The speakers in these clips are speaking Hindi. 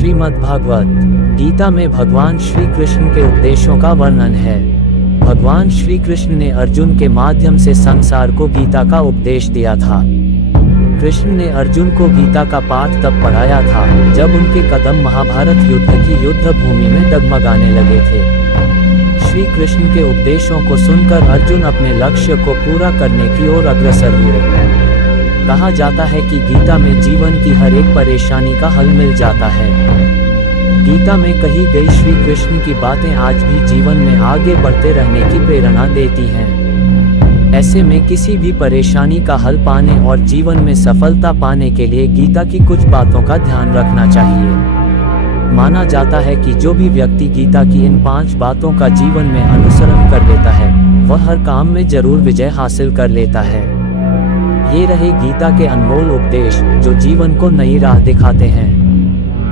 श्रीमद्भागवत गीता में भगवान श्री कृष्ण के उपदेशों का वर्णन है। भगवान श्री कृष्ण ने अर्जुन के माध्यम से संसार को गीता का उपदेश दिया था। कृष्ण ने अर्जुन को गीता का पाठ तब पढ़ाया था जब उनके कदम महाभारत युद्ध की युद्ध भूमि में डगमगाने लगे थे। श्री कृष्ण के उपदेशों को सुनकर अर्जुन अपने लक्ष्य को पूरा करने की ओर अग्रसर हुए। कहा जाता है कि गीता में जीवन की हर एक परेशानी का हल मिल जाता है। गीता में कही गई श्री कृष्ण की बातें आज भी जीवन में आगे बढ़ते रहने की प्रेरणा देती हैं। ऐसे में किसी भी परेशानी का हल पाने और जीवन में सफलता पाने के लिए गीता की कुछ बातों का ध्यान रखना चाहिए। माना जाता है कि जो भी व्यक्ति गीता की इन 5 बातों का जीवन में अनुसरण कर लेता है वह हर काम में जरूर विजय हासिल कर लेता है। ये रहे गीता के अनमोल उपदेश जो जीवन को नई राह दिखाते हैं।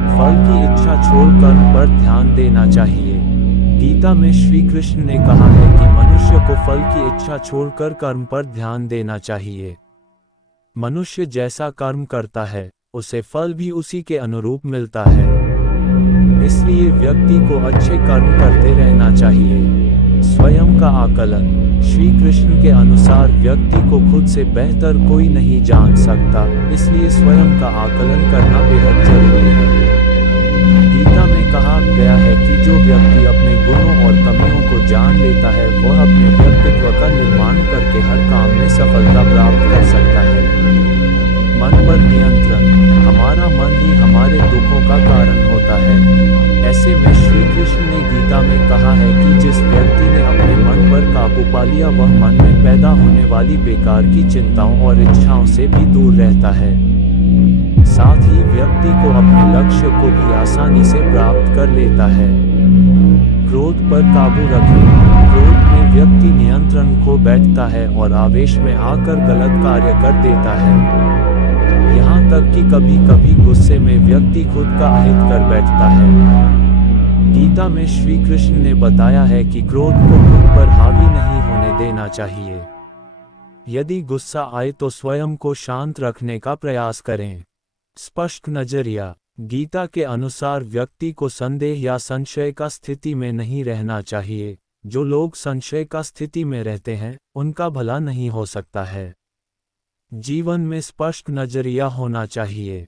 फल की इच्छा छोड़ कर्म पर ध्यान देना चाहिए। गीता में श्री कृष्ण ने कहा है कि मनुष्य को फल की इच्छा छोड़कर कर्म पर ध्यान देना चाहिए। मनुष्य जैसा कर्म करता है उसे फल भी उसी के अनुरूप मिलता है। इसलिए व्यक्ति को अच्छे कर्म करते रहना चाहिए। स्वयं का आकलन। श्री कृष्ण के अनुसार व्यक्ति को खुद से बेहतर कोई नहीं जान सकता, इसलिए स्वयं का आकलन करना बेहद जरूरी है। गीता में कहा गया है कि जो व्यक्ति अपने गुणों और कमियों को जान लेता है वह अपने व्यक्तित्व का निर्माण करके हर काम में सफलता प्राप्त कर सकता है। मन पर नियंत्रण। हमारा मन ही हमारे दुखों का कारण होता है। ऐसे में श्री कृष्ण ने गीता में कहा है कि जिस व्यक्ति ने अपने मन पर काबू पा लिया वह मन में पैदा होने वाली बेकार की चिंताओं और इच्छाओं से भी दूर रहता है। साथ ही व्यक्ति को अपने लक्ष्य को भी आसानी से प्राप्त कर लेता है। क्रोध पर काबू रखें। क्रोध में व्यक्ति नियंत्रण खो बैठता है और आवेश में आकर गलत कार्य कर देता है। यहाँ तक कि कभी कभी गुस्से में व्यक्ति खुद का अहित कर बैठता है। गीता में श्री कृष्ण ने बताया है कि क्रोध को खुद पर हावी नहीं होने देना चाहिए। यदि गुस्सा आए तो स्वयं को शांत रखने का प्रयास करें। स्पष्ट नजरिया। गीता के अनुसार व्यक्ति को संदेह या संशय का स्थिति में नहीं रहना चाहिए। जो लोग संशय का स्थिति में रहते हैं उनका भला नहीं हो सकता है। जीवन में स्पष्ट नजरिया होना चाहिए।